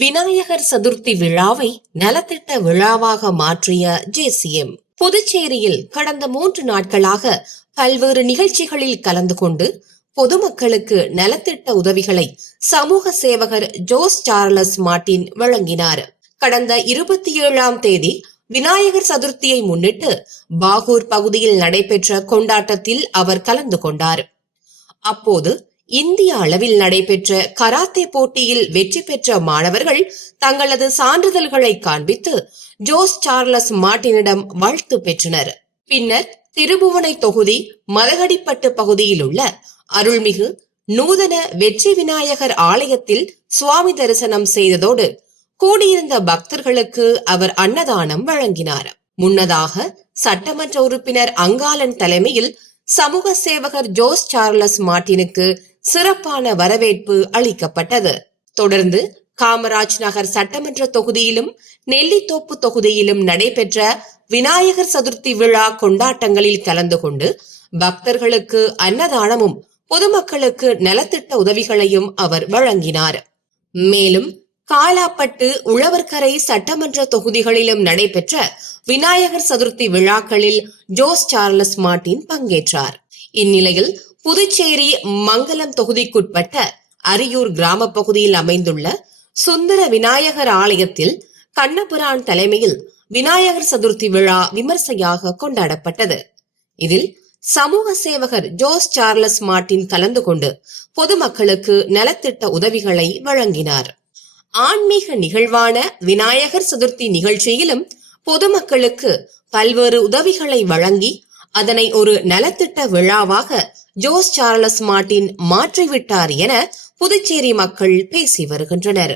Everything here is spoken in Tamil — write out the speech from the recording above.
விநாயகர் சதுர்த்தி விழாவை நலத்திட்ட விழாவாக மாற்றிய ஜேசிஎம். புதுச்சேரியில் கடந்த 3 நாட்களாக பல்வேறு நிகழ்ச்சிகளில் கலந்து கொண்டு பொதுமக்களுக்கு நலத்திட்ட உதவிகளை சமூக சேவகர் ஜோஸ் சார்லஸ் மார்ட்டின் வழங்கினார். கடந்த 27ஆம் தேதி விநாயகர் சதுர்த்தியை முன்னிட்டு பாகூர் பகுதியில் நடைபெற்ற கொண்டாட்டத்தில் அவர் கலந்து கொண்டார். அப்போது இந்திய அளவில் நடைபெற்ற கராத்தே போட்டியில் வெற்றி பெற்ற மாணவர்கள் தங்களது சான்றிதழ்களை காண்பித்து ஜோஸ் சார்லஸ் மார்ட்டினிடம் வாழ்த்து பெற்றனர். பின்னர் திருபுவனை தொகுதி மதகடிப்பட்டு பகுதியில் உள்ள அருள்மிகு நூதன வெற்றி விநாயகர் ஆலயத்தில் சுவாமி தரிசனம் செய்ததோடு கூடியிருந்த பக்தர்களுக்கு அவர் அன்னதானம் வழங்கினார். முன்னதாக சட்டமன்ற உறுப்பினர் அங்காளன் தலைமையில் சமூக சேவகர் ஜோஸ் சார்லஸ் மார்ட்டினுக்கு சிறப்பான வரவேற்பு அளிக்கப்பட்டது. தொடர்ந்து காமராஜ் நகர் சட்டமன்ற தொகுதியிலும் நெல்லித்தோப்பு தொகுதியிலும் நடைபெற்ற விநாயகர் சதுர்த்தி விழா கொண்டாட்டங்களில் கலந்து கொண்டு பக்தர்களுக்கு அன்னதானமும் பொதுமக்களுக்கு நலத்திட்ட உதவிகளையும் அவர் வழங்கினார். மேலும் காலாப்பட்டு உழவர்கரை சட்டமன்ற தொகுதிகளிலும் நடைபெற்ற விநாயகர் சதுர்த்தி விழாக்களில் ஜோஸ் சார்லஸ் மார்ட்டின் பங்கேற்றார். இந்நிலையில் புதுச்சேரி மங்கலம் தொகுதிக்குட்பட்ட அரியூர் கிராம பகுதியில் அமைந்துள்ள சுந்தர விநாயகர் ஆலயத்தில் கண்ணபுரான் தலைமையில் விநாயகர் சதுர்த்தி விழா விமர்சையாக கொண்டாடப்பட்டது. இதில் சமூக சேவகர் ஜோஸ் சார்லஸ் மார்ட்டின் கலந்து கொண்டு பொதுமக்களுக்கு நலத்திட்ட உதவிகளை வழங்கினார். ஆன்மீக நிகழ்வான விநாயகர் சதுர்த்தி நிகழ்ச்சியிலும் பொதுமக்களுக்கு பல்வேறு உதவிகளை வழங்கி அதனை ஒரு நலத்திட்ட விழாவாக ஜோஸ் சார்லஸ் மார்ட்டின் மாற்றிவிட்டார் என புதுச்சேரி மக்கள் பேசி வருகின்றனர்.